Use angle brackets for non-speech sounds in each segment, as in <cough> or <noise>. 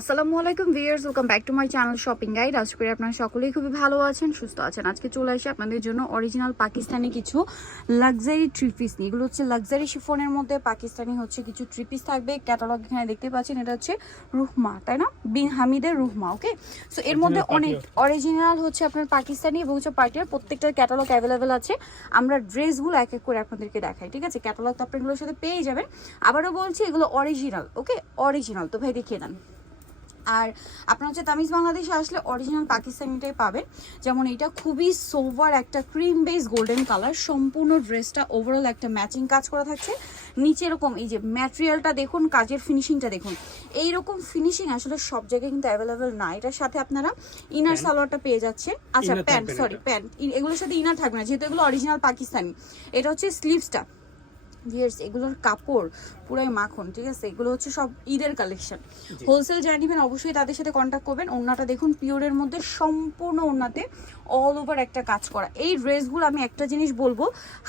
আসসালামু আলাইকুম viewers welcome back to my channel shopping guide. আশা করি আপনারা সকলেই খুবই ভালো আছেন সুস্থ আছেন। আজকে চলে আসি আপনাদের জন্য অরিজিনাল পাকিস্তানি কিছু লাক্সারি থ্রি পিস নিয়ে। এগুলো হচ্ছে লাক্সারি শিফনের মধ্যে পাকিস্তানি হচ্ছে কিছু থ্রি পিস থাকবে। ক্যাটালগ এখানে দেখতে পাচ্ছেন এটা হচ্ছে রুহমা তাই না? বিন হামিদের রুহমা ওকে সো এর মধ্যে অনেক অরিজিনাল হচ্ছে আপনার পাকিস্তানি এবং হচ্ছে পার্টির প্রত্যেকটার ক্যাটালগ অ্যাভেলেবেল আছে। আমরা ড্রেসগুলো এক এক করে আপনাদেরকে দেখাই ঠিক আছে? ক্যাটালগ তো আপনার এগুলোর সাথে পেয়ে যাবেন। আবারও বলছি এগুলো অরিজিনাল ওকে অরিজিনাল তো ভাই দেখিয়ে দেন। আর আপনার হচ্ছে তামিজ বাংলাদেশে আসলে অরিজিনাল পাকিস্তানিটাই পাবেন। যেমন এটা খুবই সোভার একটা ক্রিম বেস গোল্ডেন কালার সম্পূর্ণ ড্রেসটা ওভারঅল একটা ম্যাচিং কাজ করা থাকছে। নিচে এরকম এই যে ম্যাটেরিয়ালটা দেখুন কাজের ফিনিশিংটা দেখুন। এইরকম ফিনিশিং আসলে সব জায়গায় কিন্তু অ্যাভেলেবেল না। এটার সাথে আপনারা ইনার সালোয়ারটা পেয়ে যাচ্ছেন। আচ্ছা প্যান্ট সরি। প্যান্ট এগুলোর সাথে ইনার থাকবে না যেহেতু এগুলো অরিজিনাল পাকিস্তানি। এটা হচ্ছে স্লিভসটা ভিয়ার্স এগুলোর কাপড় পুরাই মাখন ঠিক আছে? এগুলো হচ্ছে সব ঈদের কালেকশন হোলসেল যারা নেবেন অবশ্যই তাদের সাথে কন্ট্যাক্ট করবেন। ওনাটা দেখুন পিওরের মধ্যে সম্পূর্ণ ওনাতে অল ওভার একটা কাজ করা। এই ড্রেসগুলো আমি একটা জিনিস বলব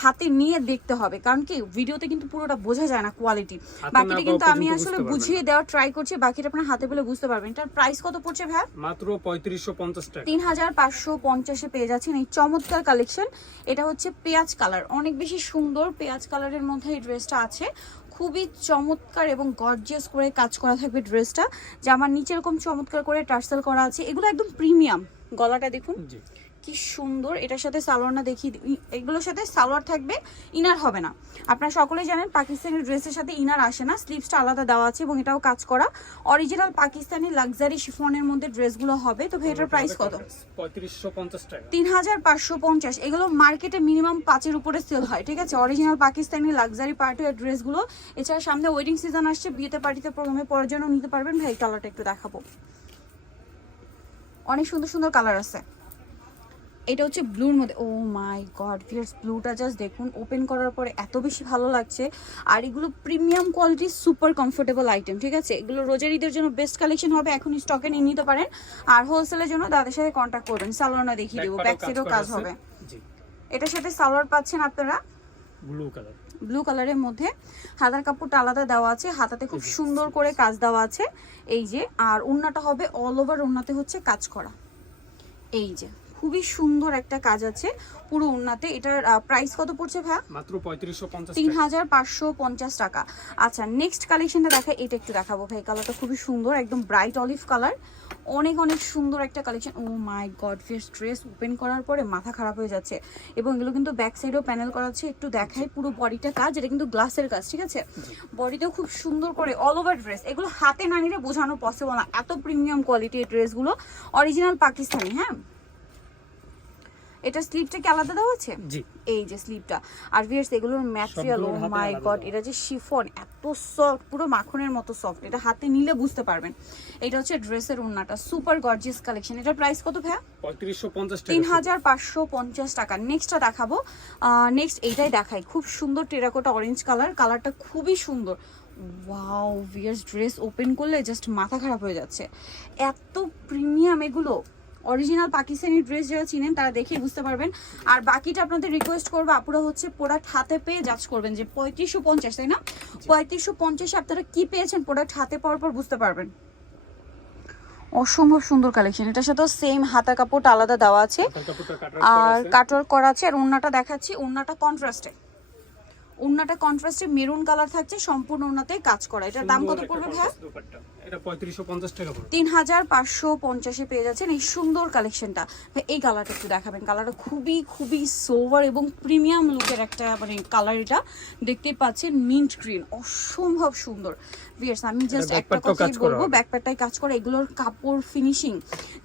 হাতে নিয়ে দেখতে হবে। কারণ কি ভিডিওতে কিন্তু পুরোটা বোঝা যায় না কোয়ালিটি বাকিটা কিন্তু আমি আসলে বুঝিয়ে দেওয়ার ট্রাই করছি বাকিটা আপনার হাতে পেলে বুঝতে পারবেন। এটার প্রাইস কত পড়ছে ভাই মাত্র পঁয়ত্রিশশো পঞ্চাশ টাকা। তিন হাজার পাঁচশো পঞ্চাশে পেয়ে যাচ্ছেন এই চমৎকার কালেকশন এটা হচ্ছে পেঁয়াজ কালার অনেক বেশি সুন্দর পেঁয়াজ কালারের মধ্যে এই ড্রেসটা আছে। খুবই চমৎকার এবং গর্জিয়াস করে কাজ করা থাকবে ড্রেসটা। জামার নিচে এরকম চমৎকার করে টার্সেল করা আছে। এগুলো একদম প্রিমিয়াম গলাটা দেখুন। কি সুন্দর এটার সাথে সালোয়ার না দেখি এগুলোর সাথে সালোয়ার থাকবে ইনার হবে না। আপনারা সকলেই জানেন পাকিস্তানি ড্রেসের সাথে ইনার আসে না স্লিভসটা আলাদা দেওয়া আছে এবং এটাও কাজ করা। অরিজিনাল পাকিস্তানি লাক্সারি শিফনের মধ্যে ড্রেসগুলো হবে তো এটার প্রাইস কত? পঁয়ত্রিশশো পঞ্চাশ টাকা। তিন হাজার পাঁচশো পঞ্চাশ। এগুলো মার্কেটে মিনিমাম পাঁচের উপরে সেল হয় ঠিক আছে? অরিজিনাল পাকিস্তানি লাক্সারি পার্টির ড্রেসগুলো। এছাড়া সামনে ওয়েডিং সিজন আসছে বিয়েতে পার্টিতে প্রোগ্রামে পরার জন্য নিতে পারবেন। ভাই কালারটা একটু দেখাবো। অনেক সুন্দর সুন্দর কালার আছে। এটা হচ্ছে ব্লুর মধ্যে ও মাই গড ফিয়ার্স ব্লুটা জাস্ট দেখুন ওপেন করার পরে এত বেশি ভালো লাগছে। আর এগুলো premium quality super comfortable item ঠিক আছে? এগুলো রোজার ঈদের জন্য বেস্ট কালেকশন হবে এখন স্টকে নিয়ে নিতে পারেন। আর হোলসেলের জন্য তাদের সাথে কন্ট্যাক্ট করবেন সালোয়ারটা দেখিয়ে দেবো ব্যাক সাইডেও কাজ হবে। এটার সাথে সালোয়ার পাচ্ছেন আপনারা? ব্লু কালার ব্লু কালারের মধ্যে হাতার কাপড়টা আলাদা দেওয়া আছে হাতাতে খুব সুন্দর করে কাজ দেওয়া আছে। এই যে আর ওড়নাটা হবে অল ওভার ওড়নাতে হচ্ছে কাজ করা। এই যে খুবই সুন্দর একটা কাজ আছে পুরো ওড়নাতে এটার প্রাইস কত পড়ছে ভাইয়া? মাত্র পঁয়ত্রিশশো পঞ্চাশ তিন টাকা। হাজার পাঁচশো পঞ্চাশ টাকা। আচ্ছা নেক্সট কালেকশনটা দেখা এটা একটু দেখাবো ভাই। কালারটা খুবই সুন্দর একদম ব্রাইট অলিভ কালার অনেক অনেক সুন্দর একটা collection oh my god face dress open করার পরে মাথা খারাপ হয়ে যাচ্ছে। এবং এগুলো কিন্তু ব্যাক সাইডেও প্যানেল করা আছে। একটু দেখাই পুরো বডিটা কাজ এটা কিন্তু গ্লাসের কাজ ঠিক আছে? বডিটাও খুব সুন্দর করে অল ওভার ড্রেস এগুলো হাতে না নিলে বোঝানো পসিবল না। এত প্রিমিয়াম কোয়ালিটির ড্রেসগুলো অরিজিনাল পাকিস্তানি হ্যাঁ? এটা স্লিপটা কি আলাদা দেওয়া আছে? জি। এই যে স্লিপটা আর ভিয়ার্স এগুলোর ম্যাটেরিয়াল ও মাই গড এটা যে শিফন এত সফট পুরো মাখনের মতো সফট এটা হাতে নিলে বুঝতে পারবেন। এটা হচ্ছে ড্রেসের ওড়নাটা সুপার গর্জিয়াস কালেকশন এটার প্রাইস কত ভাইয়া? পঁয়ত্রিশশো পঞ্চাশ টাকা। তিন হাজার পাঁচশো পঞ্চাশ টাকা। নেক্সটটা দেখাবো। নেক্সট এইটাই দেখাই। খুব সুন্দর টেরাকোটা অরেঞ্জ কালার কালারটা খুবই সুন্দর। ওয়াও ভিয়ার্স ড্রেস ওপেন করলে জাস্ট মাথা খারাপ হয়ে যাচ্ছে। এত প্রিমিয়াম এগুলো। অরিজিনাল পাকিস্তানি ড্রেস যারা চিনেন তারা দেখে বুঝতে পারবেন। আর বাকিটা আপনাদের রিকোয়েস্ট করব আপুরা হচ্ছে প্রোডাক্ট হাতে পেয়ে জাজ করবেন যে পঁয়ত্রিশশো পঞ্চাশ তাই না? পঁয়ত্রিশশো পঞ্চাশে আপনারা কি পেয়েছেন প্রোডাক্ট হাতে পাওয়ার পর বুঝতে পারবেন। অসম্ভব সুন্দর কালেকশন এটার সাথেও সেম হাতা কাপড় আলাদা দেওয়া আছে। কাপড়টা আর কাটওয়ার্ক করা আছে। আর ওড়নাটা দেখাচ্ছি। ওড়নাটা কন্ট্রাস্টে ওড়নাটা কন্ট্রাস্টে মেরুন কালার থাকছে সম্পূর্ণ ওড়নাতে কাজ করা। এটার দাম কত পড়বে ভাই এটা পঁয়ত্রিশশো পঞ্চাশ টাকা পড়বে। তিন হাজার পেয়ে যাচ্ছেন এই সুন্দর কালেকশনটা এই কালারটা একটু দেখাবেন। কালারটা খুবই খুবই সোভার এবং প্রিমিয়াম লুকের একটা মানে কালার এটা। দেখতেই পাচ্ছেন মিন্ট গ্রিন অসম্ভব সুন্দর। ভিয়ার্স আমি জাস্ট একটা কথাই বলব ব্যাকপ্যাকটাই কাজ করে এগুলোর কাপড় ফিনিশিং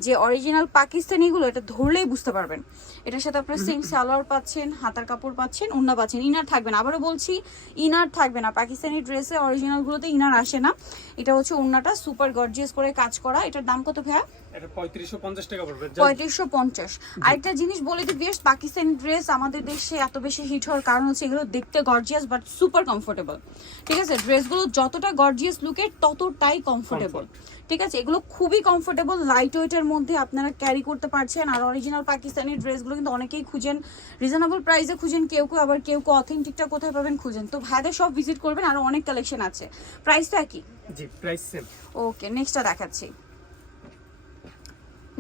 যে অরিজিনাল পাকিস্তানিগুলো এটা ধরলেই বুঝতে পারবেন। এটার সাথে আপনারা সেম <laughs> সালোয়ার পাচ্ছেন হাতার কাপড় পাচ্ছেন ওন্না পাচ্ছেন ইনার থাকবে না। আবারও বলছি ইনার থাকবে না। পাকিস্তানি ড্রেসে অরিজিনালগুলোতে ইনার আসে না। এটা হচ্ছে ওন্নাটা সুপার গর্জিয়াস করে কাজ করা। এটার দাম কত ভাইয়া? পঁয়ত্রিশশো পঞ্চাশ আরেকটা জিনিস বলে দিই বেশ পাকিস্তানি ড্রেস আমাদের দেশে এত বেশি হিট হওয়ার কারণ হচ্ছে এগুলো দেখতে গর্জিয়াস বাট সুপার কমফোর্টেবল ঠিক আছে? ড্রেসগুলো যতটা গর্জিয়াস লুকের ততটাই কমফোর্টেবল ঠিক আছে? এগুলো খুবই কমফোর্টেবল লাইট ওয়েটের মধ্যে আপনারা ক্যারি করতে পারছেন। আর অরিজিনাল পাকিস্তানি ড্রেসগুলো কিন্তু অনেকেই খুঁজেন রিজনেবল প্রাইসে খুঁজেন কেউ কেউ আবার কেউ কেউ অথেন্টিকটা কোথায় পাবেন খুঁজেন। তো ভাইদের সব ভিজিট করবেন আরও অনেক কালেকশন আছে। প্রাইসটা একই জি প্রাইস সেম ওকে নেক্সটটা দেখাচ্ছি।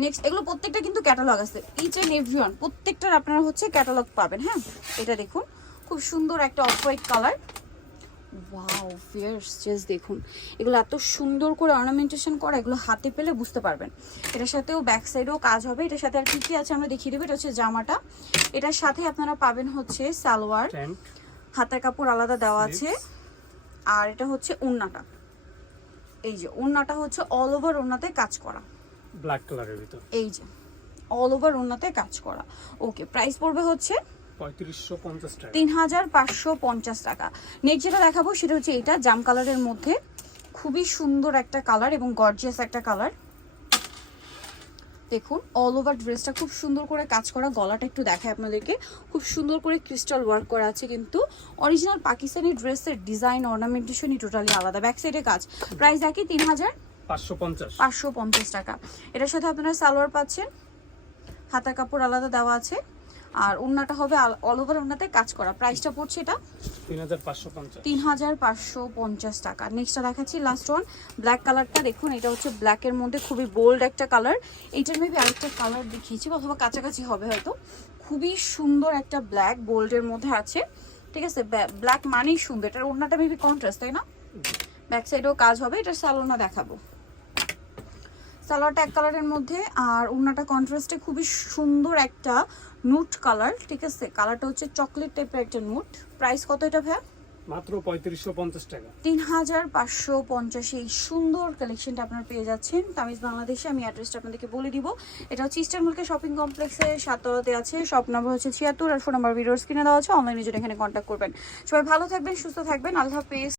নেক্সট এগুলো প্রত্যেকটা কিন্তু ক্যাটালগ আছে। ইচ অ্যান্ড এভরিওয়ান প্রত্যেকটার আপনারা হচ্ছে ক্যাটালগ পাবেন হ্যাঁ? এটা দেখুন খুব সুন্দর একটা off white colour wow viewers just দেখুন। এগুলো এত সুন্দর করে অর্নামেন্টেশন করা এগুলো হাতে পেলে বুঝতে পারবেন। এটার সাথেও ব্যাক সাইডেও কাজ হবে। এটার সাথে আর কি কি আছে আমরা দেখিয়ে দেবো? এটা হচ্ছে জামাটা। এটার সাথে আপনারা পাবেন হচ্ছে সালোয়ার। হাতের কাপড় আলাদা দেওয়া আছে। আর এটা হচ্ছে উন্নাটা এই যে উন্নাটা হচ্ছে অল ওভার উন্নাতে কাজ করা। ব্ল্যাক কালারের ভিতর। এই যে অল ওভার ওনাতে কাজ করা। ওকে প্রাইস পড়বে হচ্ছে তিন হাজার পাঁচশো পঞ্চাশ টাকা। নেক্সট যেটা দেখাবো সেটা হচ্ছে এটা জাম কালারের মধ্যে। খুবই সুন্দর একটা কালার এবং গর্জিয়াস একটা কালার দেখুন অল ওভার ড্রেসটা খুব সুন্দর করে কাজ করা। গলাটা একটু দেখায় আপনাদেরকে। খুব সুন্দর করে ক্রিস্টাল ওয়ার্ক করা আছে কিন্তু। অরিজিনাল পাকিস্তানি ড্রেসের ডিজাইন অর্নামেন্টেশনই টোটালি আলাদা। ব্যাক সাইডে কাজ। প্রাইস একই তিন হাজার পাঁচশো পঞ্চাশ। টাকা। এটার সাথে আপনারা সালোয়ার পাচ্ছেন হাতার কাপড় আলাদা দেওয়া আছে আর ওড়নাটা হবে অল ওভার ওড়নাতে কাজ করা। প্রাইসটা পড়ছে এটা? তিন হাজার পাঁচশো পঞ্চাশ। টাকা। নেক্সটটা দেখাচ্ছি লাস্ট ওয়ান ব্ল্যাক কালারটা দেখুন এটা হচ্ছে ব্ল্যাকের মধ্যে খুবই বোল্ড একটা কালার এইটার মেবি আরেকটা কালার দেখিয়েছি অথবা কাছাকাছি হবে হয়তো। খুবই সুন্দর একটা ব্ল্যাক বোল্ডের মধ্যে আছে। ঠিক আছে ব্ল্যাক মানেই সুন্দর। এটার ওড়নাটা মেবি কন্ট্রাস্ট তাই না? ব্যাক সাইডেও কাজ হবে এটার সালোনা দেখাবো। সালোয়ারটা এক কালারের মধ্যে আর ওড়নাটা কন্ট্রাস্টে খুবই সুন্দর একটা নুট কালার ঠিক আছে? কালারটা হচ্ছে চকলেট টাইপের একটা নুট প্রাইস কত এটা ভাইয়া? মাত্র পঁয়ত্রিশশো পঞ্চাশ টাকা। তিন হাজার পাঁচশো পঞ্চাশে। এই সুন্দর কালেকশনটা আপনারা পেয়ে যাচ্ছেন। তামিজ বাংলাদেশে আমি অ্যাড্রেসটা আপনাদেরকে বলে দিব। এটা হচ্ছে ইস্টার্ন মার্কেট শপিং কমপ্লেক্সে সাততলাতে আছে। শপ নাম্বার হচ্ছে ছিয়াত্তর আর ফোন নাম্বার ভিডিওর স্ক্রিনে দেওয়া আছে। অনলাইনে জন্য এখানে কন্ট্যাক্ট করবেন। সবাই ভালো থাকবেন সুস্থ থাকবেন। আল্লাহ হাফেজ।